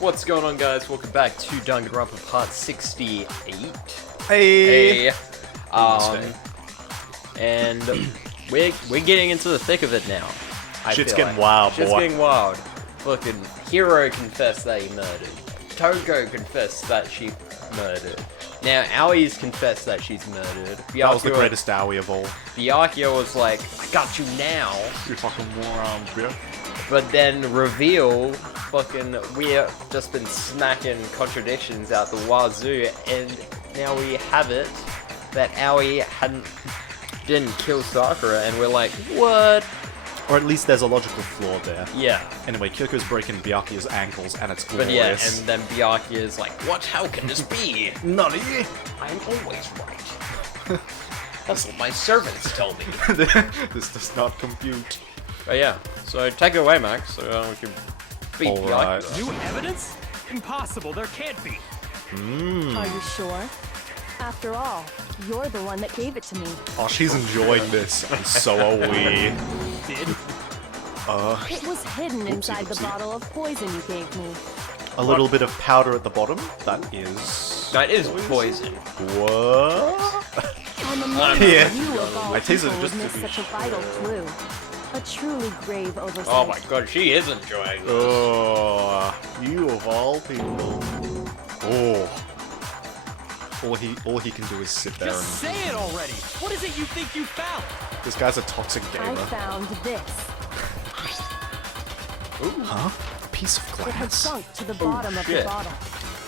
What's going on, guys? Welcome back to Danganronpa Part 68. Hey! And we're getting into the thick of it now. Shit's getting wild, boy. Shit's getting wild. Fucking Hero confessed that he murdered. Toko confessed that she murdered. Now Aoi's confessed that she's murdered. Byakuya, That was the greatest Aoi of all. Byakuya was like, I got you now. You fucking moron, bitch. But then reveal, fucking, we've just been smacking contradictions out the wazoo, and now we have it that Aoi didn't kill Sakura, and we're like, what? Or at least there's a logical flaw there. Yeah. Anyway, Kyoko's breaking Byakuya's ankles, and it's But glorious. yeah, and then Byakuya's like, what? How can this be? Nani? I'm always right. That's what my servants tell me. This does not compute. But yeah, so take it away, Max, so we can beat Alright. Byakuya. New evidence? Impossible, there can't be. Are you sure? After all, you're the one that gave it to me. Oh, she's enjoying this, and so are we. Did? It was hidden inside the oopsie. bottle of poison you gave me. A little bit of powder at the bottom. That is... That is poison. What? I'm amazed Yeah. you of all I tasted it people just would to miss be such a vital clue. A truly grave oversight. Oh my god, she is enjoying this. Oh, you of all people. Oh. All he can do is sit there Just and... say it already! What is it you think you found? This guy's a toxic I gamer. found this. Huh? A piece of It had glass. sunk to the bottom of the shit. bottle.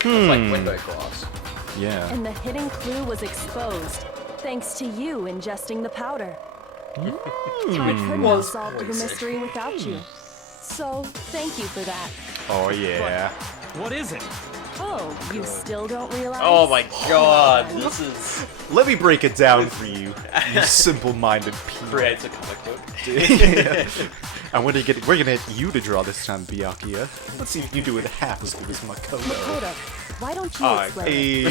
It's like window glass. Yeah. And the hidden clue was exposed, thanks to you ingesting the powder. I couldn't have solved the mystery without you. So, thank you for that. Oh yeah. What is it? Oh, you still don't realize? Oh my god, this is... Let me break it down for you, you simple-minded peanut. creates a comic book. Yeah. And we're gonna get you to draw this time, Byakuya. Let's see if you do it half as good as Makoto. Makoto, why don't you Oh, explain? Hey,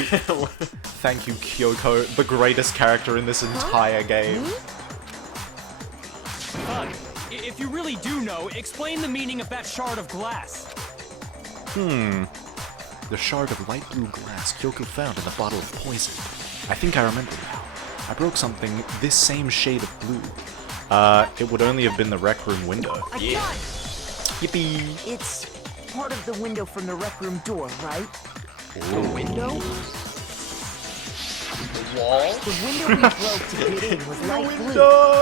thank you, Kyoko, the greatest character in this entire game. Fine. If you really do know, explain the meaning of that shard of glass. The shard of light blue glass Kyoko found in the bottle of poison. I think I remember now. I broke something this same shade of blue. It would only have been the rec room window. I got it! Yippee! It's part of the window from the rec room door, right? The window? The wall? The window we broke to get in was light blue,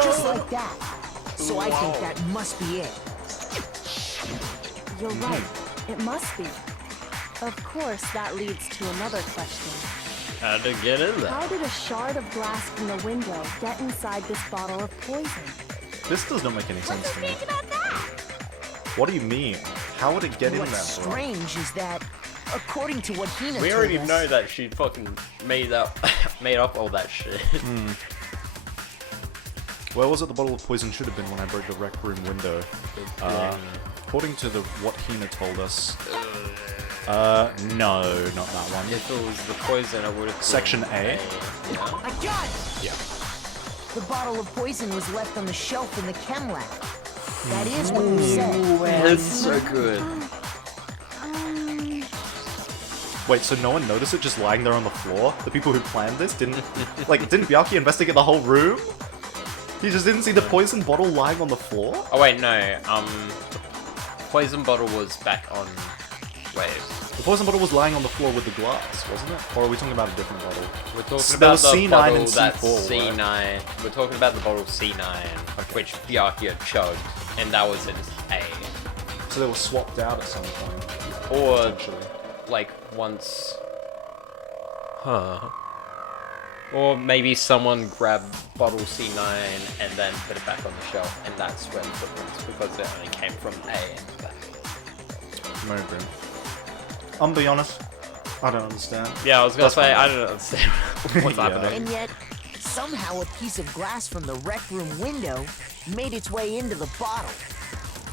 just like that. So I think that must be it. You're right. It must be. Of course, that leads to another question. How to get in there? How did a shard of glass from the window get inside this bottle of poison? This does not make any sense to me. about that? What do you mean? How would it get in What's there? bro? strange is that, according to what Hina We told already us, know that she fucking made up all that shit. Where was it the bottle of poison should have been when I broke the rec room window? According to what Hina told us... no, not that one. If it was the poison, I would have... Section A? Yeah. I got it! Yeah. The bottle of poison was left on the shelf in the chem lab. That is what you said. That's so good. Wait, so no one noticed it just lying there on the floor? The people who planned this didn't... didn't Byakuya investigate the whole room? He just didn't see the poison bottle lying on the floor? Oh wait, no. The poison bottle was back on... Wait. The poison bottle was lying on the floor with the glass, wasn't it? Or are we talking about a different bottle? We're talking There about was the C9 bottle and that's C4, C9. We're talking about the bottle C9, which Byakuya chugged, and that was in A. So they were swapped out at some point. Or, Potentially. like, once... Huh. Or maybe someone grabbed bottle C9 and then put it back on the shelf, and that's where the difference, because it only came from A and back. Maybe. I'm be honest, I don't understand. Yeah, I was gonna That's say, fine. I don't understand what's Yeah. happening. And yet, somehow a piece of glass from the rec room window made its way into the bottle.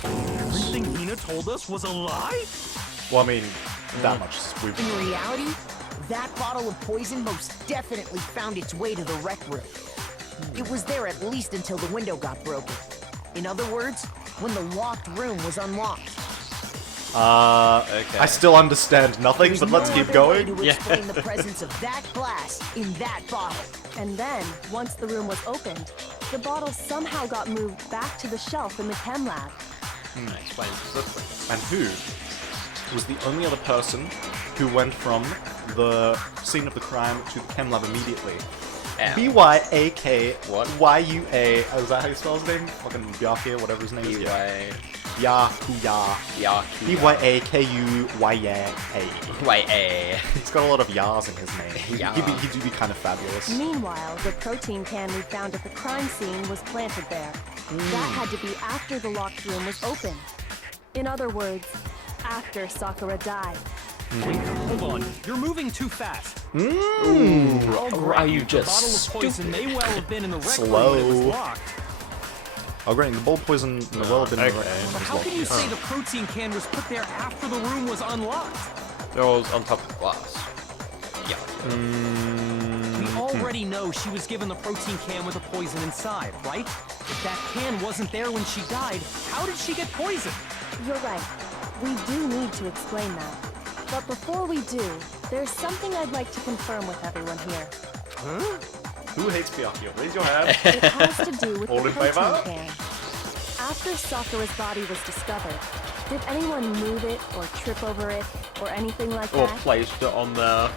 Everything Hina told us was a lie? Well, I mean, that much. We've... In reality, that bottle of poison most definitely found its way to the rec room. It was there at least until the window got broken. In other words, when the locked room was unlocked. Okay. I still understand nothing, There's but let's no keep other way going. to explain the presence of that glass in that bottle. And then, once the room was opened, the bottle somehow got moved back to the shelf in the chem lab. Explains this. And who was the only other person who went from the scene of the crime to the chem lab immediately? Ow. Byakuya. Is that how you spell his name? Fucking Byakuya, whatever his name is. Byakuya. Byakuya. He's got a lot of yas in his name. Ya. He do be kind of fabulous. Meanwhile, the protein can we found at the crime scene was planted there. That had to be after the locked room was opened. In other words, after Sakura died. Wait, hold on. You're moving too fast. Are you The just bottle of poison may well have been in the rec room Slow. when it was locked. Oh, great. The ball poison in the well have been Okay. But how can you say the protein can was put there after the room was unlocked? It was on top of the glass. Yeah. We already know she was given the protein can with the poison inside, right? If that can wasn't there when she died, how did she get poisoned? You're right. We do need to explain that. But before we do, there's something I'd like to confirm with everyone here. Who hates Byakuya? Raise your hand. It has to do with All the in favor? protein can. After Sakura's body was discovered, did anyone move it or trip over it or anything like Or that? placed it on the...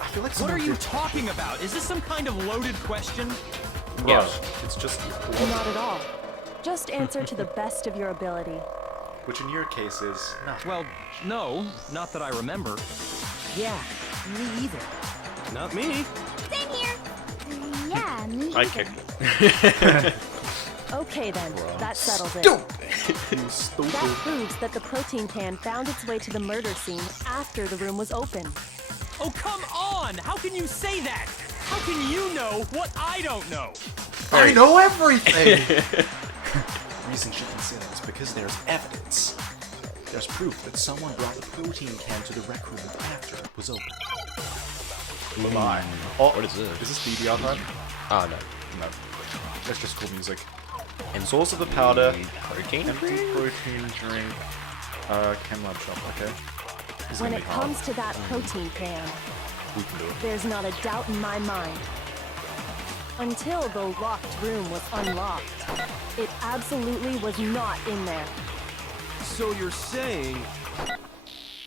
I feel like What are someone you did- talking about? Is this some kind of loaded question? Bro, Yes. it's just Not at all. Just answer to the best of your ability. which in your case is nothing. Well, no, not that I remember. Yeah, me either. Not me. Same here. Yeah, me I either. kicked it. Okay then, that settles it. You That stupid. proves that the protein can found its way to the murder scene after the room was open. Oh, come on! How can you say that? How can you know what I don't know? I know everything! The reason she can say that is because there's evidence. There's proof that someone brought the protein can to the rec room after it was open. Oh my. Oh, What is this? Is this DDR time? Oh, no. No. That's just cool music. And source of the powder. Protein Empty drink? protein drink. Chem lab shop, okay. This is When gonna it be hard. comes to that protein can, We can do it. there's not a doubt in my mind. Until the locked room was unlocked, it absolutely was not in there. So you're saying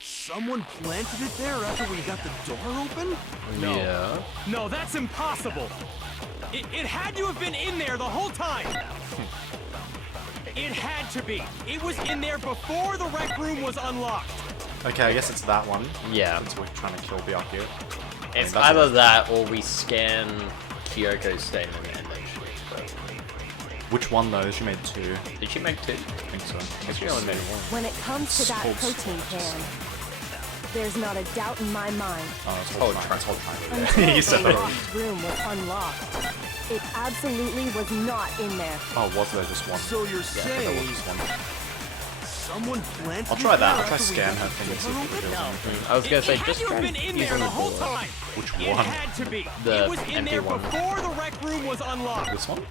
someone planted it there after we got the door open? No. Yeah. No, that's impossible. It had to have been in there the whole time. It had to be. It was in there before the rec room was unlocked. Okay, I guess it's that one. Yeah. Since we're trying to kill Byakuya. It's that's either what- that or we scan Kyoko's statement and then she... Which one though? She made two. Did she make two? I think so. She only made one. When it comes to that Hold protein still. can, there's not a doubt in my mind. Oh, it's Hold whole try. It's whole time. Until You said the that. locked room was unlocked, it absolutely was not in there. Oh, was there just one? So you're Yeah, I think there was just one. someone planted I'll try it that. there I'll try after we scan got her the thing and see door if it open? reveals anything. I was gonna say, It had just to have try been in using there the whole board. time. Which It one? had to be. The It was in empty there one. before the rec room was unlocked. This one?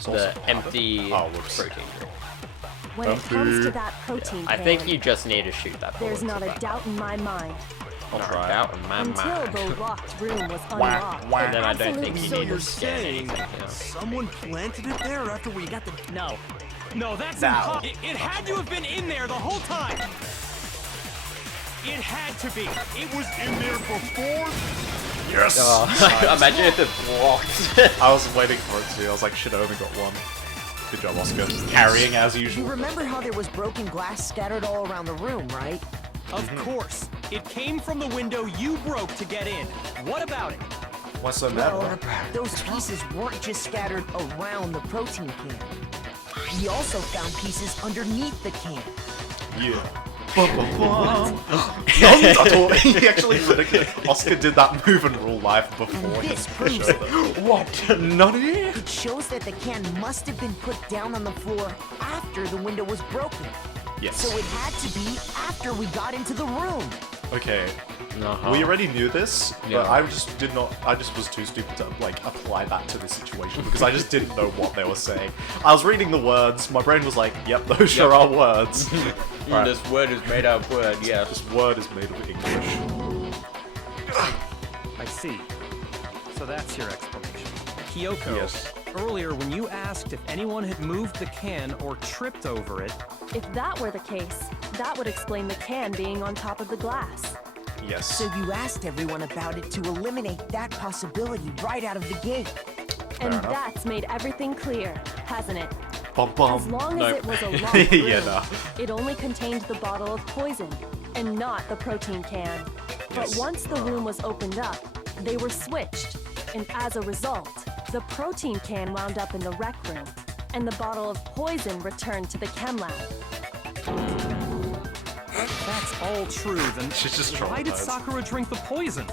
Source The of powder? empty Oh, whoops. protein drink. When it comes to that protein I can, think you just need to shoot that there's bullet not to a that. doubt in my mind. I'll Not try a it. doubt in my Until mind. the locked room was unlocked. And then I don't think absolutely you So need to you're scan saying anything else. someone planted it there after we got the... No. No, that's Now. impossible. It had to have been in there the whole time. It had to be. It was in there before... Yes! Imagine if it blocked. I was waiting for it to. I was like, shit, I only got one. Good job, Oscar. Carrying as You usual. remember how there was broken glass scattered all around the room, right? Of course. It came from the window you broke to get in. What about it? Why so mad? Well, those pieces weren't just scattered around the protein can. We also found pieces underneath the can. Yeah. What? He actually predicted. Oscar did that move in real life before And he this proves showed it. it. What? Nutty? It shows that the can must have been put down on the floor after the window was broken. Yes. So it had to be after we got into the room. Okay. Uh-huh. We already knew this, but Yeah. I just did not. I just was too stupid to like apply that to this situation because I just didn't know what they were saying. I was reading the words. My brain was like, "Yep, those sure are words." Right. This word is made up word, yeah. This word is made of English. I see. So that's your explanation. Kyoko, Yes. earlier when you asked if anyone had moved the can or tripped over it, If that were the case, that would explain the can being on top of the glass. Yes. So you asked everyone about it to eliminate that possibility right out of the gate. And enough. that's made everything clear, hasn't it? Bum bum. As long No. as it was a locked room, Yeah, no. it only contained the bottle of poison, and not the protein can. But Yes. once the room was opened up, they were switched, and as a result, the protein can wound up in the rec room, and the bottle of poison returned to the chem lab. if that's all true, then She's just why did traumatized. Sakura drink the poison?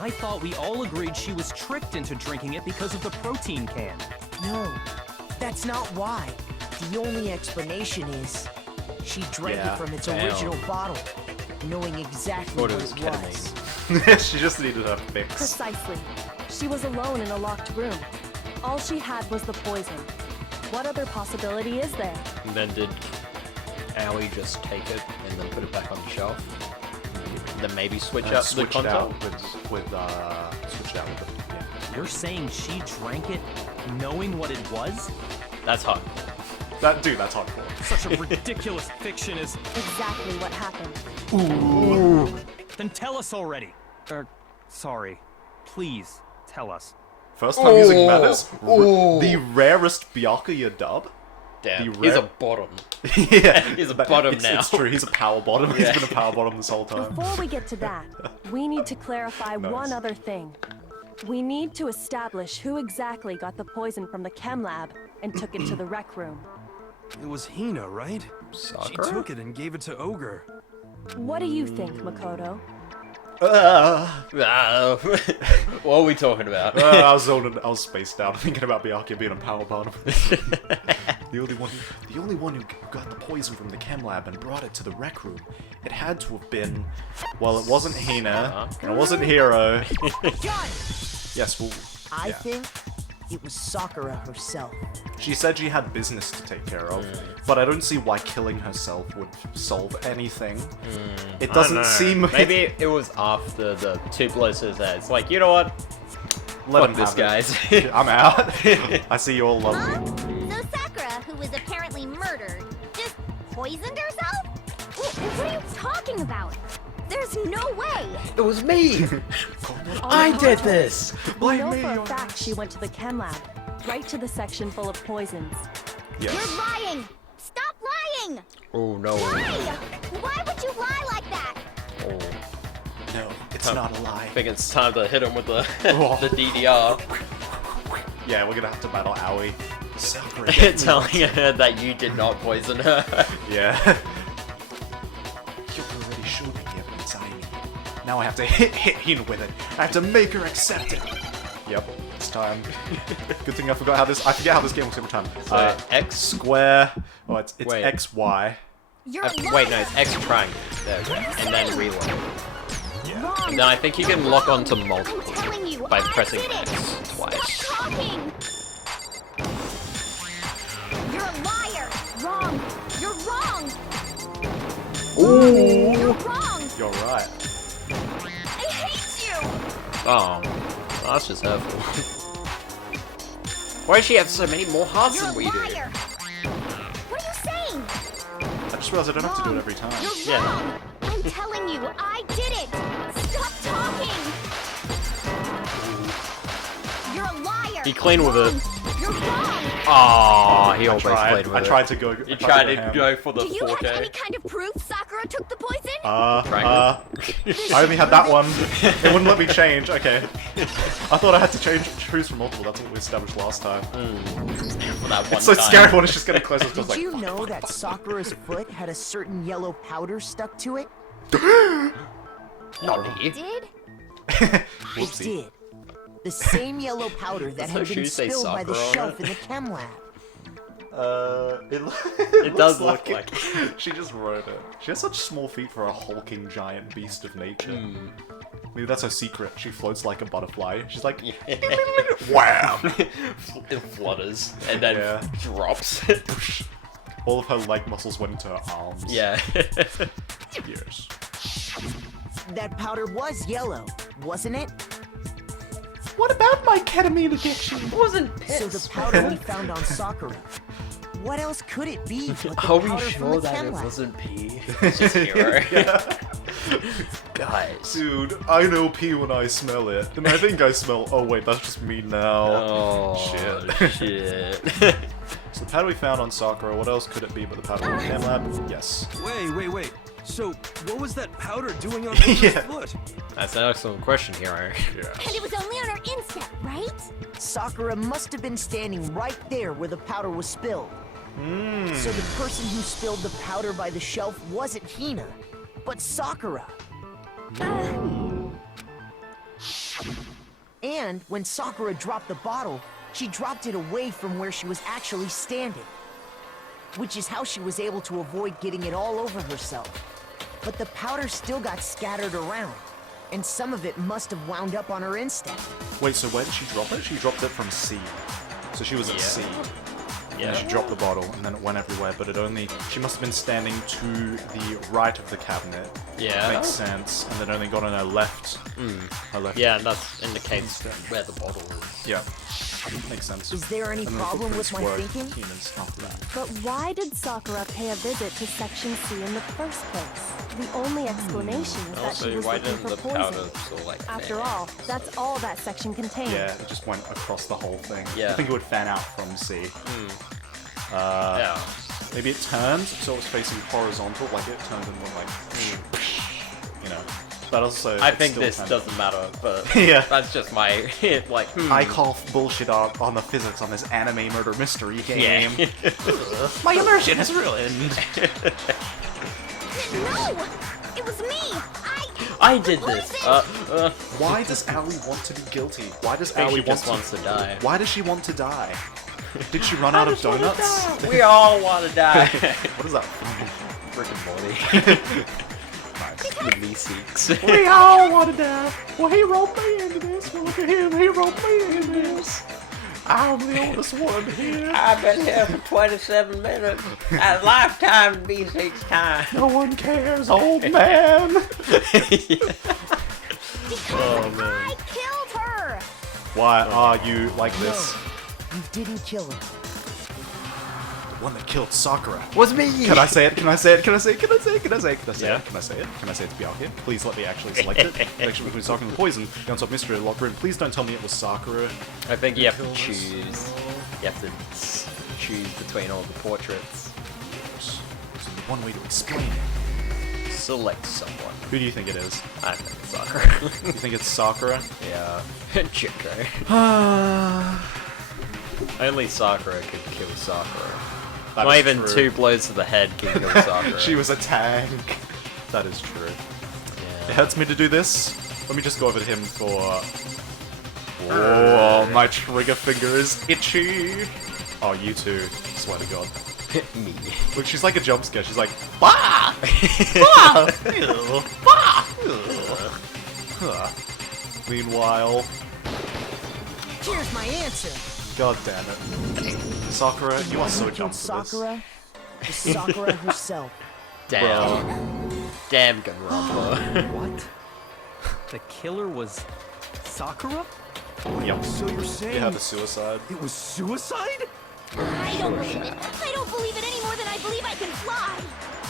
I thought we all agreed she was tricked into drinking it because of the protein can. No, that's not why. The only explanation is she drank Yeah, it from its damn. original bottle, knowing exactly Thought what it was it was. ketamine. She just needed her fix. Precisely. She was alone in a locked room. All she had was the poison. What other possibility is there? And then did Aoi just take it and then put it back on the shelf? And then maybe switch out the Switched content? out with switched out with the, yeah. You're saying she drank it knowing what it was? That's hot. Dude, that's hardcore. Such a ridiculous fiction is... Exactly what happened. Then tell us already. Sorry. Please, tell us. First time using manners. The rarest Byakuya dub. Damn, The he's a rare- bottom. Yeah, He's a bottom now. It's true. He's a power bottom. He's been a power bottom this whole time. Before we get to that, we need to clarify Nice. one other thing. We need to establish who exactly got the poison from the chem lab and took it to the rec room. It was Hina, right? She Sakura? took it and gave it to Ogre. What do you think, Makoto? Ah, what are we talking about? I was spaced out thinking about Byakuya being a power bottom. the only one who got the poison from the chem lab and brought it to the rec room. It had to have been. Well, it wasn't Hina, and it wasn't Hiro. Yes, well, I yeah. think it was Sakura herself. She said she had business to take care of, but I don't see why killing herself would solve anything. It doesn't seem. Maybe it was after the two blows to his head. It's like, you know what? Let Fuck him this, have guys. it. I'm out. I see you all love me. So Sakura, who was apparently murdered, just poisoned herself? What are you talking about? There's no way! It was me! On I the did contrary, this! We know for a fact she went to the chem lab, right to the section full of poisons. Yes. You're lying! Stop lying! Oh no. Why? Why would you lie like that? Oh. No, it's not a lie. I think it's time to hit him with the, Oh. the DDR. Yeah, we're gonna have to battle Aoi. Sakura. Telling her that you did not poison her. Yeah. Kyoko already showed me the evidence I need. Now I have to hit Hina with it. I have to make her accept it. Yep, it's time. Good thing I forgot how this. I forget how this game works every time. So, X? Square. Oh, it's Wait. X Y. You're a liar! Wait, no, it's X triangle. There we go. And then reload. Wrong! And then I think you can lock onto multiple I'm telling you, by I pressing did it. X twice. Stop talking! You're a liar! Wrong! You're wrong! Ooh. You're wrong! You're right. I hate you! Oh, that's just hurtful. Why does she have so many more hearts You're than a we do? liar! What are you saying? I just realized I don't have to do it Wrong. every time. You're Yeah. wrong! I'm telling you, I did it! Stop talking! You're a liar! He clean with it. Wrong. You're wrong! Oh, he always played with I it. tried to go. You tried to ham. go for the Do you have 4K. any kind of proof Sakura took the poison? I only had that one. It wouldn't let me change. Okay. I thought I had to choose from multiple. That's what we established last time. For that one It's so time. scary when it's just getting closer. It's Did just like, you know that Sakura's foot had a certain yellow powder stuck to it? Not here. Did? It whoopsie. did. The same yellow powder that Does had her been shoes say spilled by the Sakura on shelf it? in the chem lab. It does looks look like it. She just wrote it. She has such small feet for a hulking giant beast of nature. Maybe that's her secret. She floats like a butterfly. She's like, wham! It flutters and then Yeah. drops. All of her leg muscles went into her arms. Yeah. Yes. That powder was yellow, wasn't it? What about my ketamine addiction? It wasn't So piss. the powder we found on Sakura. What else could it be but the Are we powder from sure the that chem it lab? wasn't pee? It's just hero. Guys. Dude, I know pee when I smell it. And I think I smell. Oh wait, that's just me now. Oh, Shit. shit. So the powder we found on Sakura, what else could it be but the powder in the chem lab? Yes. Wait. So, what was that powder doing on Ogre's Yeah. foot? That's an excellent question, hero. And it was only on her instep, right? Sakura must have been standing right there where the powder was spilled. So the person who spilled the powder by the shelf wasn't Hina, but Sakura. And when Sakura dropped the bottle, she dropped it away from where she was actually standing. Which is how she was able to avoid getting it all over herself. But the powder still got scattered around, and some of it must have wound up on her instep. Wait, so where did she drop it? She dropped it from C. So she was at C. Yeah. And she dropped the bottle, and then it went everywhere, but it only... She must have been standing to the right of the cabinet. Yeah. Makes sense. And then only got on her left. Her left. Yeah, and that indicates where the bottle is. Yeah. Makes sense. Is there any And then the problem with footprints my were thinking? Hina's after that. But why did Sakura pay a visit to Section C in the first place? The only explanation is that she Also, was why looking didn't for the powder poison. sort of like... After all, that's all that section contained. Yeah, it just went across the whole thing. Yeah. I think it would fan out from C. Yeah. Maybe it turned, so it was facing horizontal, like it turned and went like... You know. But also... I it's think still this kind doesn't matter, but Yeah. that's just my like. I call bullshit on the physics on this anime murder mystery game. Yeah. My immersion is ruined. No! It was me! I did this. Why does Aoi want to be guilty? Why does I think Aoi she want just wants to die. Why does she want to die? Did she run out of donuts? We all want to die. What is that? Rick and Morty. Nice. The V6. We all want to die. Well, he roped me into this. Well, look at him. He roped me into this. I'm the oldest one here. I've been here for 27 minutes. A lifetime V6 time. No one cares, old man. I killed her! Why are you like this? You didn't kill her. The one that killed Sakura. Was me. Can I say it? Can I say it? Can I say it? Can I say it? Can I say it? Can I say Yeah. it? Can I say it? Can I say it to Byakuya? Please let me actually select it. Make sure we're talking the poison. The unsolved mystery of the locked room. Please don't tell me it was Sakura. I think you have to choose. You have to choose between all the portraits. There's only one way to explain it. Select someone. Who do you think it is? I think it's Sakura. You think it's Sakura? Yeah. Chico. Only Sakura could kill Sakura. That Not is even true. 2 blows to the head can kill Sakura. She was a tank. That is true. It Yeah. hurts me to do this. Let me just go over to him for... Oh, my trigger finger is itchy. Oh, you too. Swear to God. Me. Look, she's like a jump scare. She's like, bah! Bah! Ew. Bah! Huh. Meanwhile, Here's my answer. God damn it. Sakura, you are so Who dumb killed for this. Sakura? The Sakura herself. Damn. Damn Danganronpa. What? The killer was Sakura? Yep. So you're saying You had the suicide. it was suicide? I don't believe it. I don't believe it any more than I believe I can fly.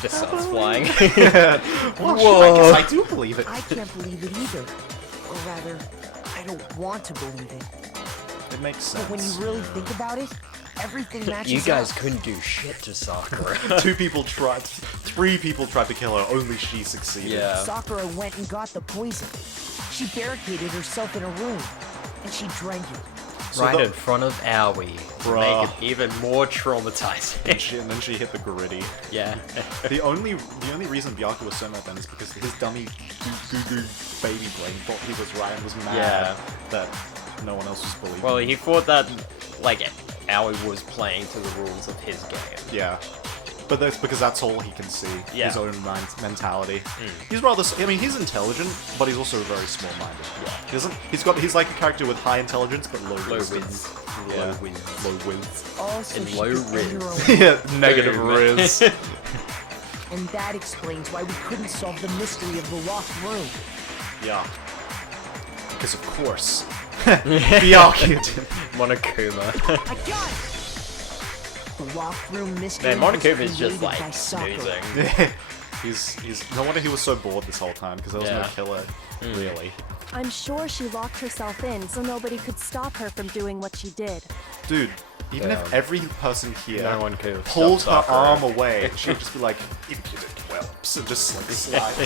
Just starts flying. Well, I guess I do believe it. I can't believe it either. Or rather, I don't want to believe it. It makes sense. But when you really think about it, everything matches You guys up. couldn't do shit to Sakura. 3 people tried to kill her, only she succeeded. Yeah. Sakura went and got the poison. She barricaded herself in a room, and she drank it. So Right the- in front of Aoi. To Bruh. make it even more traumatizing. And then she hit the gritty. Yeah. The only reason Byakuya was so mad then is because his dummy goo baby brain thought he was right and was mad Yeah. that no one else was believing. Well, him. he thought that, like, Aoi was playing to the rules of his game. Yeah. But that's because that's all he can see. Yeah. His own mentality. He's rather. I mean, he's intelligent, but he's also very small-minded. Yeah. He doesn't. He's like a character with high intelligence but low wisdom. whiz. Yeah. Low whiz. Low whiz. Also, And she low could enter her riz. own- Yeah. Negative Boom. riz. And that explains why we couldn't solve the mystery of the locked room. Yeah. Because of course, Byakuya did. Monokuma. I got it! The locked room mystery Man, was Monokuma is just created like by Sakura. snoozing. He's no wonder he was so bored this whole time because there was no Yeah. killer, really. I'm sure she locked herself in so nobody could stop her from doing what she did. Dude, even Yeah. if every person here No one could have pulled her stopped Sakura. arm away, she would just be like, impudent whelps, and just like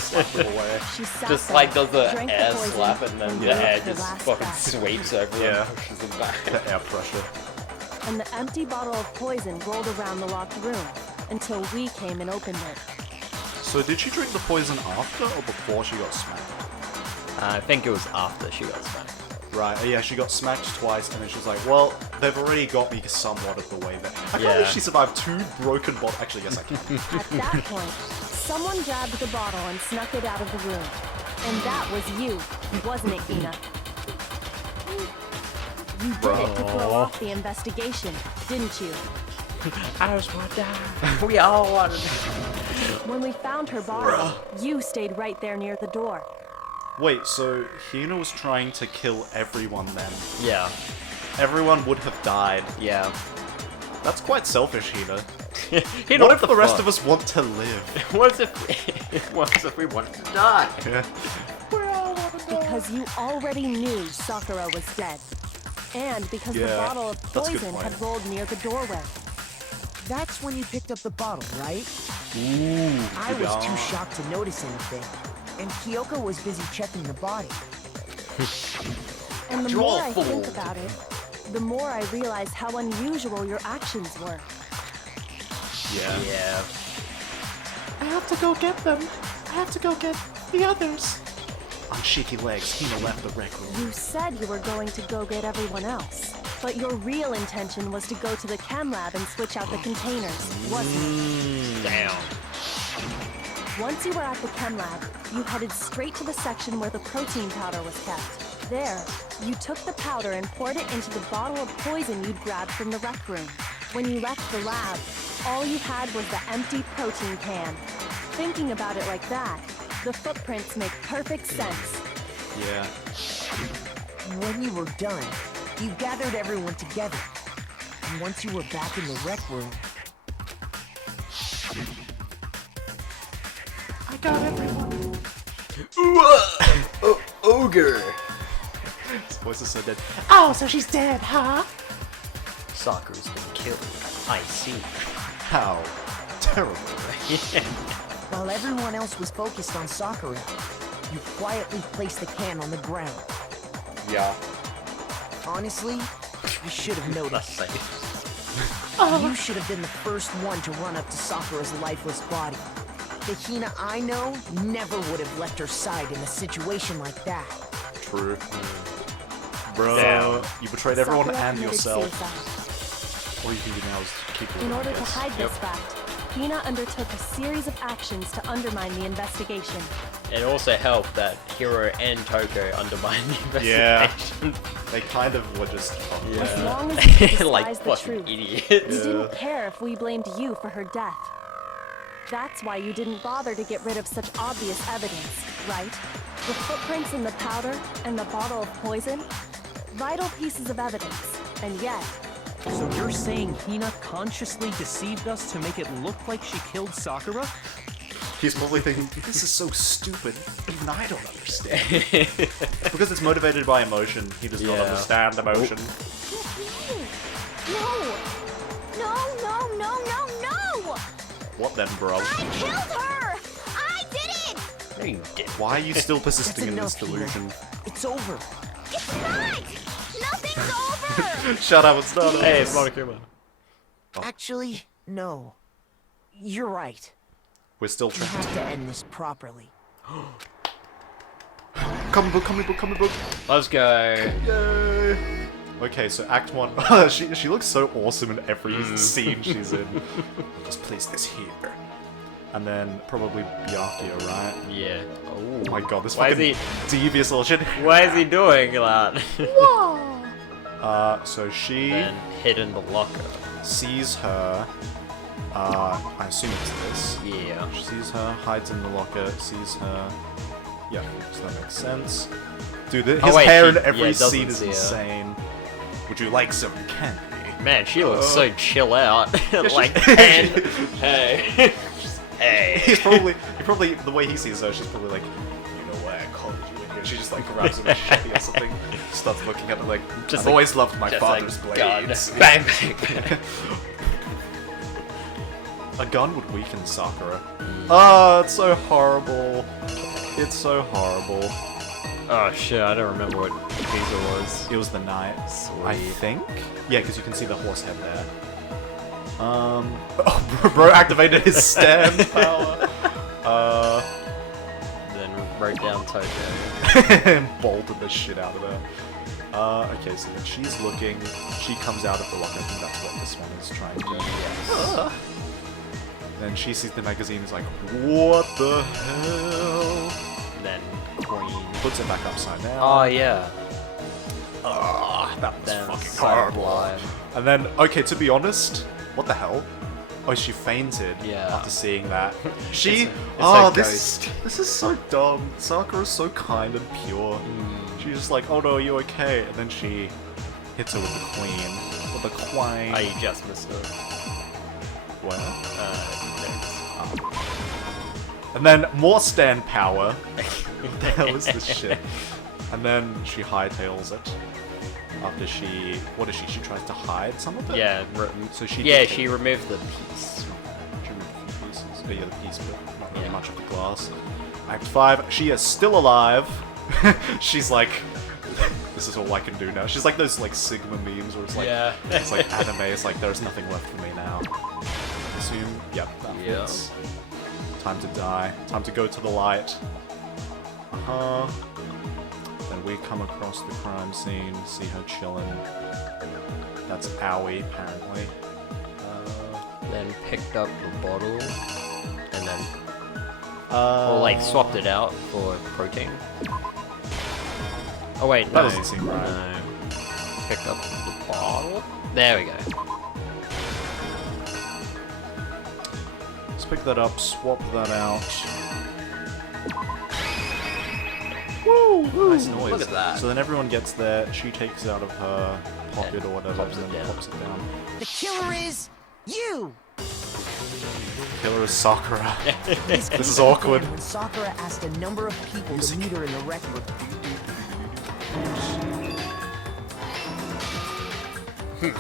slap them away. She sat Just there, like does the drank air poison, slap and then the breathed air her just last fucking breath. sweeps over Yeah. and pushes them back. The air pressure. And the empty bottle of poison rolled around the locked room until we came and opened it. So did she drink the poison after or before she got smacked? I think it was after she got smacked. Right, yeah, she got smacked twice, and then she was like, well, they've already got me somewhat of the way there. I can't believe Yeah. she survived 2 broken bottles. Actually, yes, I can. At that point, someone grabbed the bottle and snuck it out of the room. And that was you, wasn't it, Hina? You did it to throw off the investigation, didn't you? I just want to die. We all want to die. When we found her body, you stayed right there near the door. Wait, so Hina was trying to kill everyone then? Yeah. Everyone would have died. Yeah. That's quite selfish, Hina. Hina, What if the rest of us want to live? What if we wanted to die? Because you already knew Sakura was dead. And because the Yeah, bottle of that's a good poison point. had rolled near the doorway. That's when you picked up the bottle, right? Ooh, I was too shocked to notice anything. And Kyoko was busy checking the body. And the You're all more I think fooled. about it, the more I realize how unusual your actions were. Yeah. Yeah. I have to go get them. I have to go get the others. On shaky legs, Hina left the rec room. You said you were going to go get everyone else. But your real intention was to go to the chem lab and switch out the containers, wasn't it? Damn. Once you were at the chem lab, you headed straight to the section where the protein powder was kept. There, you took the powder and poured it into the bottle of poison you'd grabbed from the rec room. When you left the lab, all you had was the empty protein can. Thinking about it like that, the footprints make perfect sense. Yeah. When you were done, you gathered everyone together. And once you were back in the rec room, I got everyone. Ogre. His voice is so dead. oh, so she's dead, huh? Sakura's been killed. I see. How terrible. While everyone else was focused on Sakura, you quietly placed the can on the ground. Yeah. Honestly, I should have That's noticed. safe. You should have been the first one to run up to Sakura's lifeless body. The Hina I know never would have left her side in a situation like that. True. Bro, Damn. you betrayed everyone Sakura and committed yourself. suicide. All you can do now is keep living, In order I to guess. hide this fact, Hina undertook a series of actions to undermine the investigation. It also helped that Hiro and Toko undermined the Yeah. investigation. They kind of were just. As long as you could disguise like the fucking truth, idiots. you didn't care if we blamed you for her death. That's why you didn't bother to get rid of such obvious evidence, right? The footprints in the powder and the bottle of poison? Vital pieces of evidence, and yet, So you're saying Hina consciously deceived us to make it look like she killed Sakura? He's probably thinking, this is so stupid. Even I don't understand. Because it's motivated by emotion, he does not Yeah. understand emotion. No! No, no, no, no, no! What then, bro? I killed her! I did it! No, you didn't. Why are you still persisting in this enough, Hina. delusion? It's over. It's not! Nothing's over! Shut up, it's not. Hey, it's Monokuma. Actually, no. You're right. We're still We trapped. have to end this properly. Comic book, comic book, comic book. Let's go. Yay! Okay, so Act 1. she looks so awesome in every scene she's in. Just place this here. And then probably Byakuya, right? Yeah. Oh my god, this Why is fucking devious little shit. Why is he doing that? So she Then hid in the locker. sees her. I assume it's this. Yeah. She sees her, hides in the locker, sees her. Yeah, so that makes sense. Dude, his Oh, wait, hair she- in every yeah, doesn't scene is see her. insane. Would you like some candy? Man, she looks so chill out. Like, she- and hey, hey. He probably, the way he sees her, she's probably like, you know why I called you in here? She just like grabs a machete or something, starts looking at it like, Just I've like- always loved my just father's like, gun. blades. Bang, bang, bang. A gun would weaken Sakura. Oh, it's so horrible. It's so horrible. Oh shit, I don't remember what Pizza was. It was the knight, I Sweet. think. Yeah, because you can see the horse head there. Oh, bro activated his stand power. Then wrote down Tokyo. And bolted the shit out of her. Okay, so then she's looking. She comes out of the locker. I think that's what this one is trying to do. Then she sees the magazine. Is like, what the hell? Then Queen. Puts it back upside down. Oh yeah. That was Then fucking so horrible. blind. And then, okay, to be honest, what the hell? Oh, she fainted Yeah. after seeing that. She. It's Oh, a this is so dumb. Sakura's so kind and pure. She's just like, oh no, are you okay? And then she hits her with the queen. With the queen. Oh, you just missed it. Well. Next. And then more stand power. What the hell is this shit? And then she hightails it. After she, what is she? She tries to hide some of it. Yeah. So she. Yeah, did she take- removed the piece. She removed a few pieces. Oh, yeah, the piece, but not really Yeah. much of the glass. Act 5. She is still alive. She's like, this is all I can do now. She's like those like Sigma memes where it's like, Yeah. it's like anime. It's like there's nothing left for me now. Assume. Yep. That Yeah. fits. Time to die. Time to go to the light. Then we come across the crime scene, see her chilling. That's Aoi, apparently. Then picked up the bottle. And then, Or or like swapped it out for protein. Oh wait, That no. doesn't seem right. No. Picked up the bottle. There we go. Let's pick that up, swap that out. Woo! Nice noise. Look at that. So then everyone gets there, she takes it out of her pocket And or whatever, pops and it then down. pops it down. The killer is you! Killer is Sakura. This This is came awkward. When Sakura asked a number of people to meet her in the rec room.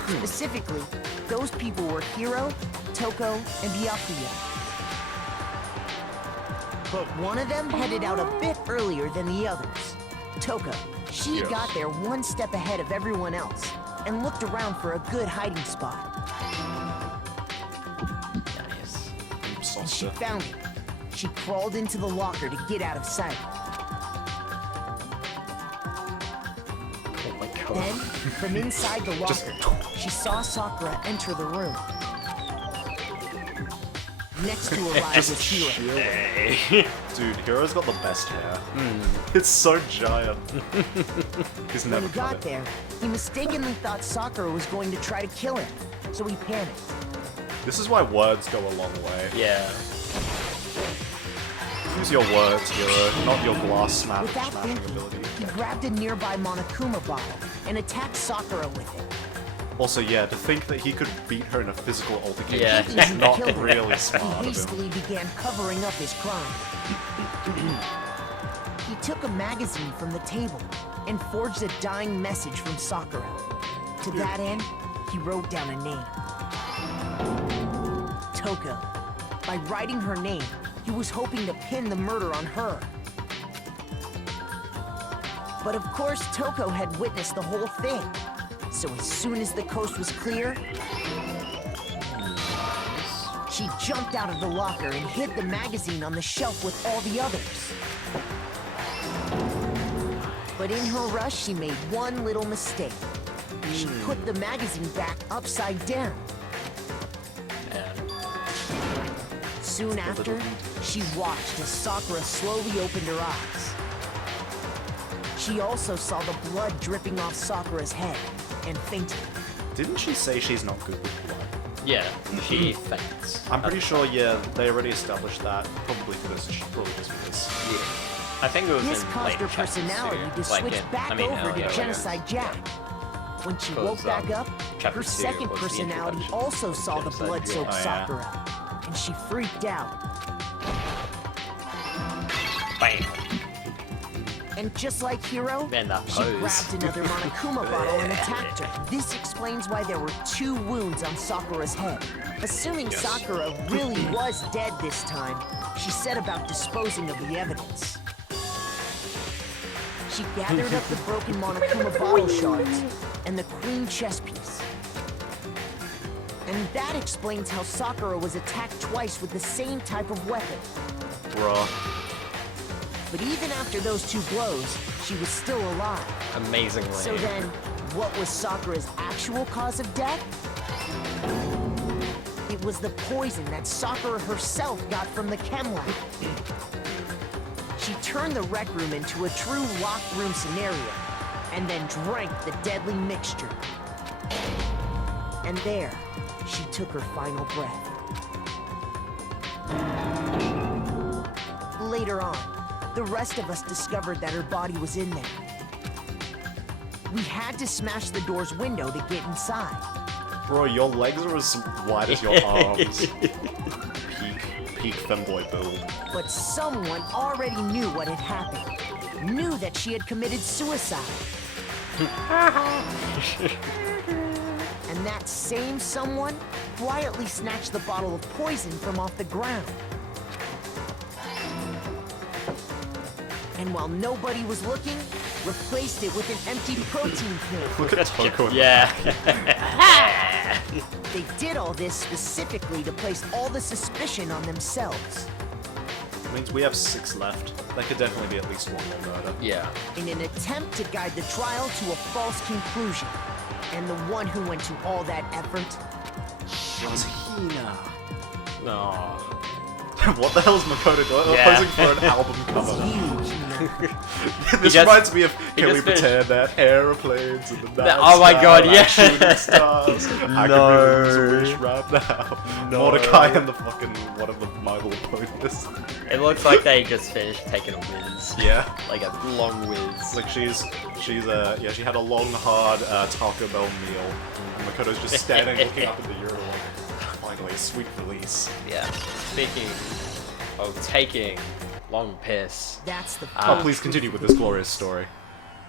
Specifically, those people were Hiro, Toko, and Byakuya. But one of them headed out a bit earlier than the others. Toko. She Yes. got there one step ahead of everyone else and looked around for a good hiding spot. Nice. And she Salsa. found it. She crawled into the locker to get out of sight. Oh my god. Then, from inside the Just- locker, she saw Sakura enter the room. Next to arrive was Hiro. Dude, Hiro's got the best hair. It's so giant. He's When never he cut got it. there, he mistakenly thought Sakura was going to try to kill him, so he panicked. This is why words go a long way. Yeah. Use your words, Hiro, not your glass smashing Without thinking, ability. he grabbed a nearby Monokuma bottle and attacked Sakura with it. Also, yeah, to think that he could beat her in a physical altercation Yeah. is Didn't not kill her. really He smart of him. hastily began covering up his crime. He took a magazine from the table and forged a dying message from Sakura. To that end, he wrote down a name. Toko. By writing her name, he was hoping to pin the murder on her. But of course, Toko had witnessed the whole thing. So as soon as the coast was clear, she jumped out of the locker and hid the magazine on the shelf with all the others. But in her rush, she made one little mistake. she put the magazine back upside down. And Soon after, she watched as Sakura slowly opened her eyes. She also saw the blood dripping off Sakura's head and fainted. Didn't she say she's not good with blood? yeah, she faints. I'm pretty sure, yeah, they already established that. Probably for this, probably just for this. Yeah. I think it was This in caused later her personality to chapters too. switch back over to Genocide Jack. When she woke back up, chapter her 2 second was the personality introduction also saw the Genocide blood-soaked Jack. Sakura, and she freaked out. Bam! And just like Hiro, Man, that she pose. grabbed another Monokuma bottle and attacked her. This explains why there were 2 wounds on Sakura's head. Assuming Sakura really was dead this time, she set about disposing of the evidence. She gathered up the broken Monokuma bottle shards and the queen chess piece. And that explains how Sakura was attacked twice with the same type of weapon. Bruh. But even after those 2 blows, she was still alive. Amazingly. So then, what was Sakura's actual cause of death? It was the poison that Sakura herself got from the chem lab. She turned the rec room into a true locked room scenario, and then drank the deadly mixture. And there, she took her final breath. Later on, the rest of us discovered that her body was in there. We had to smash the door's window to get inside. Bro, your legs are as wide as your arms. Peak femboy build. But someone already knew what had happened. Knew that she had committed suicide. And that same someone quietly snatched the bottle of poison from off the ground. And while nobody was looking, replaced it with an empty protein pill. Look at Toko. Yeah. They did all this specifically to place all the suspicion on themselves. Means we have 6 left. That could definitely be at least 1 more murder. Yeah. In an attempt to guide the trial to a false conclusion. And the one who went to all that effort, It was Hina. No. What the hell is Makoto doing? Yeah. Posing for an album cover. huge. This just- reminds me of he Can We just finished- Pretend That Aeroplanes and the Night Oh my Sky, God, like yeah. Shooting stars. I can No. really use a wish right now. No. Mordecai and the fucking one of the My Little Ponies. It looks like they just finished taking a whiz. Yeah. Like a long whiz. Like she had a long, hard Taco Bell meal. And Makoto's just standing looking up at the urinal like, finally, sweet release. Yeah. Speaking of taking long piss, That's the Oh, please continue with this glorious story.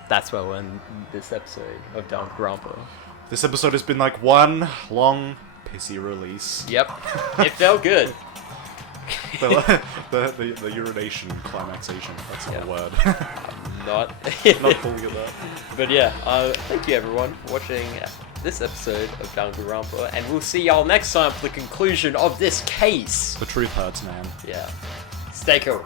that's where we'll end this episode of Danganronpa. This episode has been like one long, pissy release. Yep. It felt good. The urination climaxation, that's not Yeah. a word. Not. Not calling it that. But yeah, thank you everyone for watching this episode of Danganronpa, and we'll see y'all next time for the conclusion of this case. The truth hurts, man. Yeah. Stay cool.